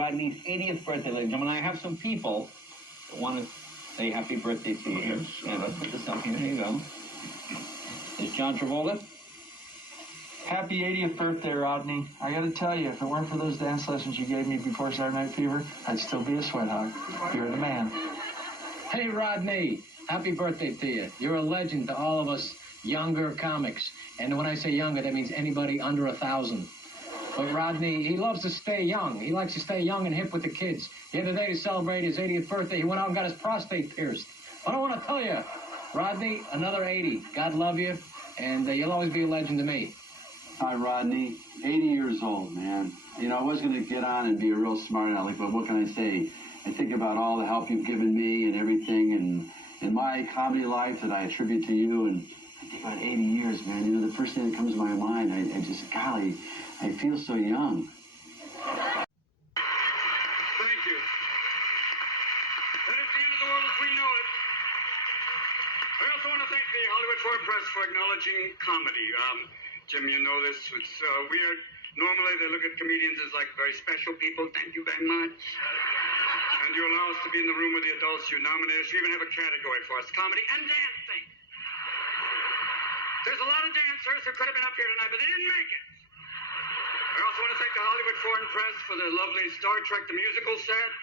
Rodney's 80th birthday, ladies and gentlemen. I have some people that want to say happy birthday to you. Yes. And let's put this up here. There you go. There's John Travolta. Happy 80th birthday, Rodney. I gotta tell you, if it weren't for those dance lessons you gave me before Saturday Night Fever, I'd still be a sweat hog. You're the man. Hey, Rodney, happy birthday to you. You're a legend to all of us younger comics. And when I say younger, that means anybody under 1,000. But Rodney, he loves to stay young. He likes to stay young and hip with the kids. The other day, to celebrate his 80th birthday, he went out and got his prostate pierced. But I want to tell you, Rodney, another 80. God love you, and you'll always be a legend to me. Hi, Rodney. 80 years old, man. You know, I was going to get on and be a real smart aleck, but what can I say? I think about all the help you've given me and everything, and in my comedy life that I attribute to you, and I think about 80 years, man. You know, the first thing that comes to my mind, I just, golly, I feel so young. Thank you. That is the end of the world as we know it. I also want to thank the Hollywood Foreign Press for acknowledging comedy. Jim, you know this. It's weird. Normally they look at comedians as like very special people. Thank you very much. And you allow us to be in the room with the adults you nominated. You even have a category for us, comedy and dancing. There's a lot of dancers who could have been up here tonight, but they didn't make it. I also want to thank the Hollywood Foreign Press for the lovely Star Trek the Musical set.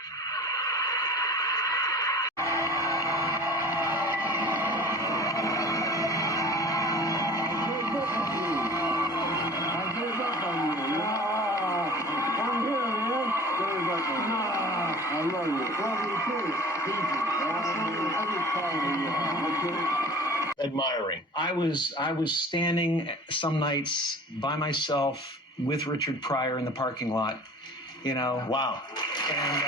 Admiring. I was standing some nights by myself with Richard Pryor in the parking lot, you know. Wow. And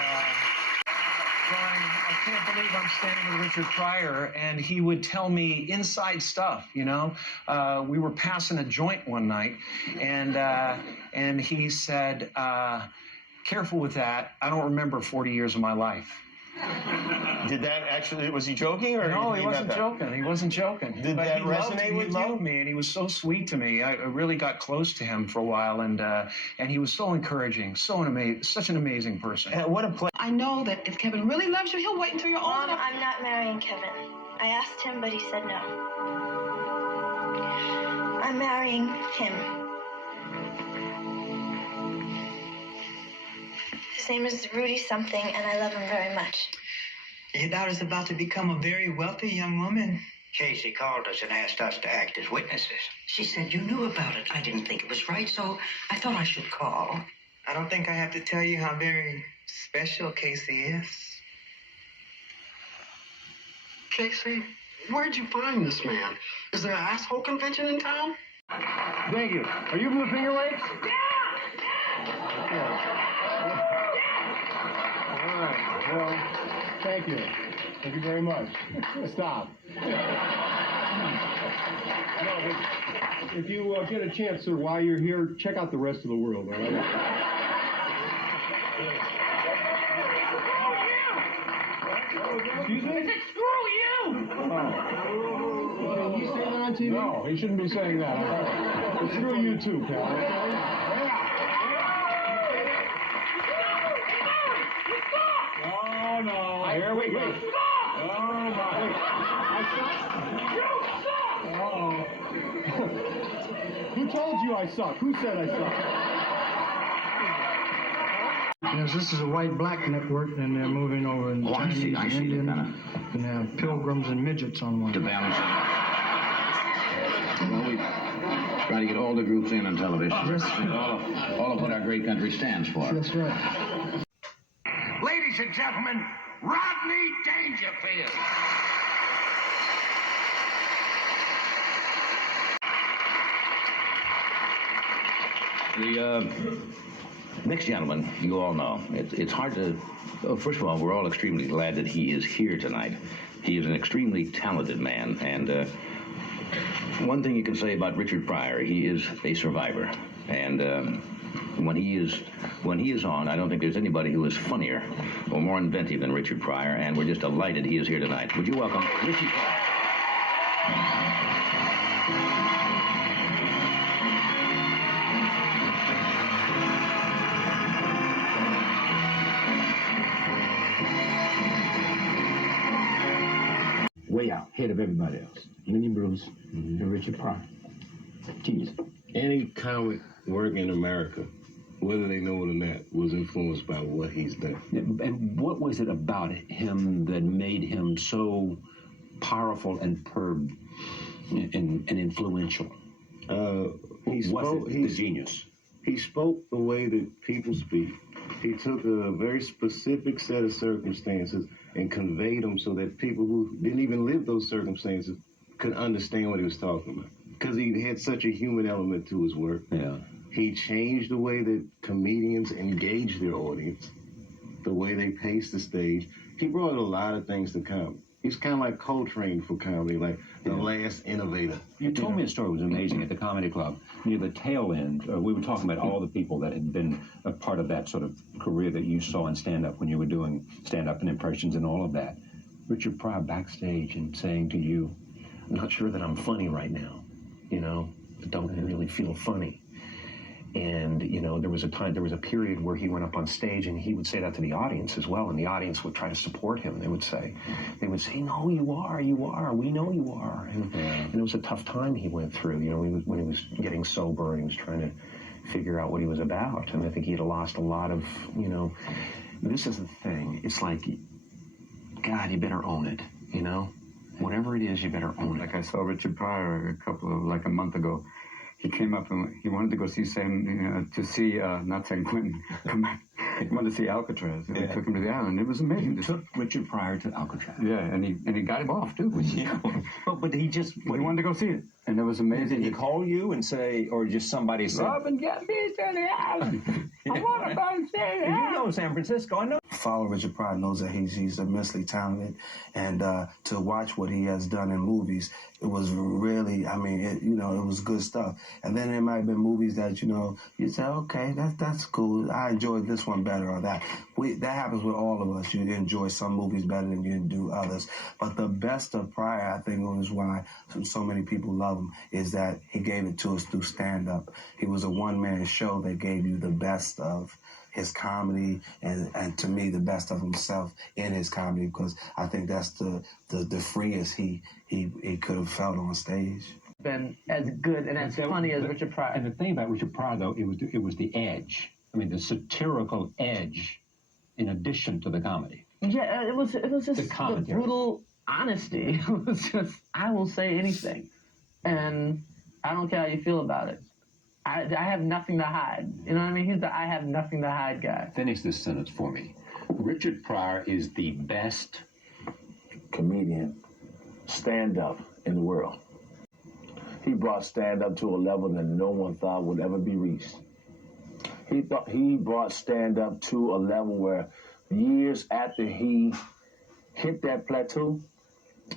I can't believe I'm standing with Richard Pryor, and he would tell me inside stuff, you know. We were passing a joint one night, and he said, careful with that. I don't remember 40 years of my life. Did that actually, was he joking? Or No, he wasn't joking. He wasn't joking. Did that resonate with you? He loved me, and he was so sweet to me. I really got close to him for a while, and he was so encouraging, such an amazing person. What a play. I know that if Kevin really loves you, he'll wait until you're old Mom, enough. I'm not marrying Kevin. I asked him, but he said no. I'm marrying him. His name is Rudy something, and I love him very much. Your daughter's about to become a very wealthy young woman. Casey called us and asked us to act as witnesses. She said you knew about it. I didn't think it was right, so I thought I should call. I don't think I have to tell you how very special Casey is. Casey, where'd you find this man? Is there an asshole convention in town? Thank you. Are you from the Finger Lakes? Yeah! All right, well, thank you. Thank you very much. Stop. If you get a chance, sir, while you're here, check out the rest of the world, all right? Excuse me? I said, screw you! Oh. Can he say that on TV? No, he shouldn't be saying that. Well, screw you too, pal. Oh, no. Here we go. Oh, my. Oh. Who told you I suck? Who said I suck? Yes, this is a white-black network, and they're moving over in Chinese and Indian, and they have pilgrims and midgets on one. To balance it. Well, we try to get all the groups in on television. Yes. All of what our great country stands for. That's right. Ladies and gentlemen, Rodney Dangerfield. The next gentleman, you all know. It's hard to... first of all, we're all extremely glad that he is here tonight. He is an extremely talented man, and one thing you can say about Richard Pryor, he is a survivor. And when he is on, I don't think there's anybody who is funnier or more inventive than Richard Pryor, and we're just delighted he is here tonight. Would you welcome Richard Pryor? way out, ahead of everybody else. Lenny Bruce and Richard Pryor. Genius. Any comic work in America, whether they know it or not, was influenced by what he's done. And what was it about him that made him so powerful and and influential? He's the genius. He spoke the way that people speak. He took a very specific set of circumstances and conveyed them so that people who didn't even live those circumstances could understand what he was talking about. Because he had such a human element to his work. Yeah. He changed the way that comedians engage their audience, the way they pace the stage. He brought a lot of things to comedy. He's kind of like Coltrane for comedy, like the last innovator. You told me a story that was amazing at the Comedy Club. Near the tail end, we were talking about all the people that had been a part of that sort of career that you saw in stand-up when you were doing stand-up and impressions and all of that. Richard Pryor backstage and saying to you, I'm not sure that I'm funny right now, you know, I don't really feel funny. And, you know, there was a period where he went up on stage and he would say that to the audience as well. And the audience would try to support him. They would say, no, you are. We know you are. And it was a tough time he went through, you know, when he was getting sober and he was trying to figure out what he was about. And I think he'd lost a lot of, you know, this is the thing. It's like, God, you better own it, you know? Whatever it is, you better own it. Like I saw Richard Pryor a month ago. He came up and he wanted to go see not San Quentin. He wanted to see Alcatraz. And we took him to the island. It was amazing. You took Richard Pryor to Alcatraz. Yeah, and he got him off too. But he just he wanted to go see it, and it was amazing. Did he call you and say, or just somebody said, Robin, get me to the island. I want to go see it. You know San Francisco, I know. Follow Richard Pryor knows that he's immensely talented, and to watch what he has done in movies, it was really, it was good stuff. And then there might have been movies that you say, okay, that's cool. I enjoyed this one better or that. That happens with all of us. You enjoy some movies better than you do others. But the best of Pryor, I think, is why so many people love him, is that he gave it to us through stand-up. He was a one-man show that gave you the best of his comedy and to me the best of himself in his comedy, because I think that's the freest he could have felt on stage. Been as good and as funny as Richard Pryor. And the thing about Richard Pryor, though, it was the edge. The satirical edge, in addition to the comedy. Yeah, it was just the brutal honesty. It was just, I will say anything, and I don't care how you feel about it. I have nothing to hide. You know what I mean? He's the I have nothing to hide guy. Finish this sentence for me. Richard Pryor is the best comedian, stand-up in the world. He brought stand-up to a level that no one thought would ever be reached. He brought stand-up to a level where years after he hit that plateau,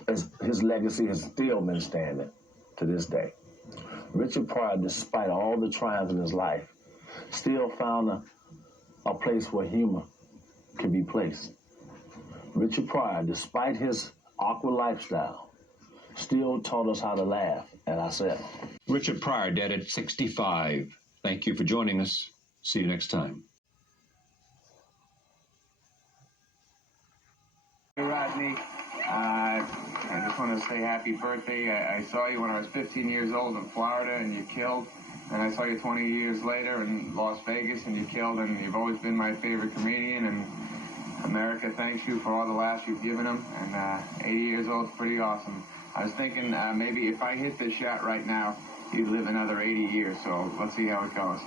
his legacy has still been standing to this day. Richard Pryor, despite all the triumphs in his life, still found a place where humor can be placed. Richard Pryor, despite his awkward lifestyle, still taught us how to laugh at ourselves. Richard Pryor, dead at 65. Thank you for joining us. See you next time. Hey, Rodney. I just want to say happy birthday. I saw you when I was 15 years old in Florida, and you killed. And I saw you 20 years later in Las Vegas, and you killed. And you've always been my favorite comedian. And America thanks you for all the laughs you've given them. And 80 years old is pretty awesome. I was thinking maybe if I hit this shot right now, you'd live another 80 years. So let's see how it goes.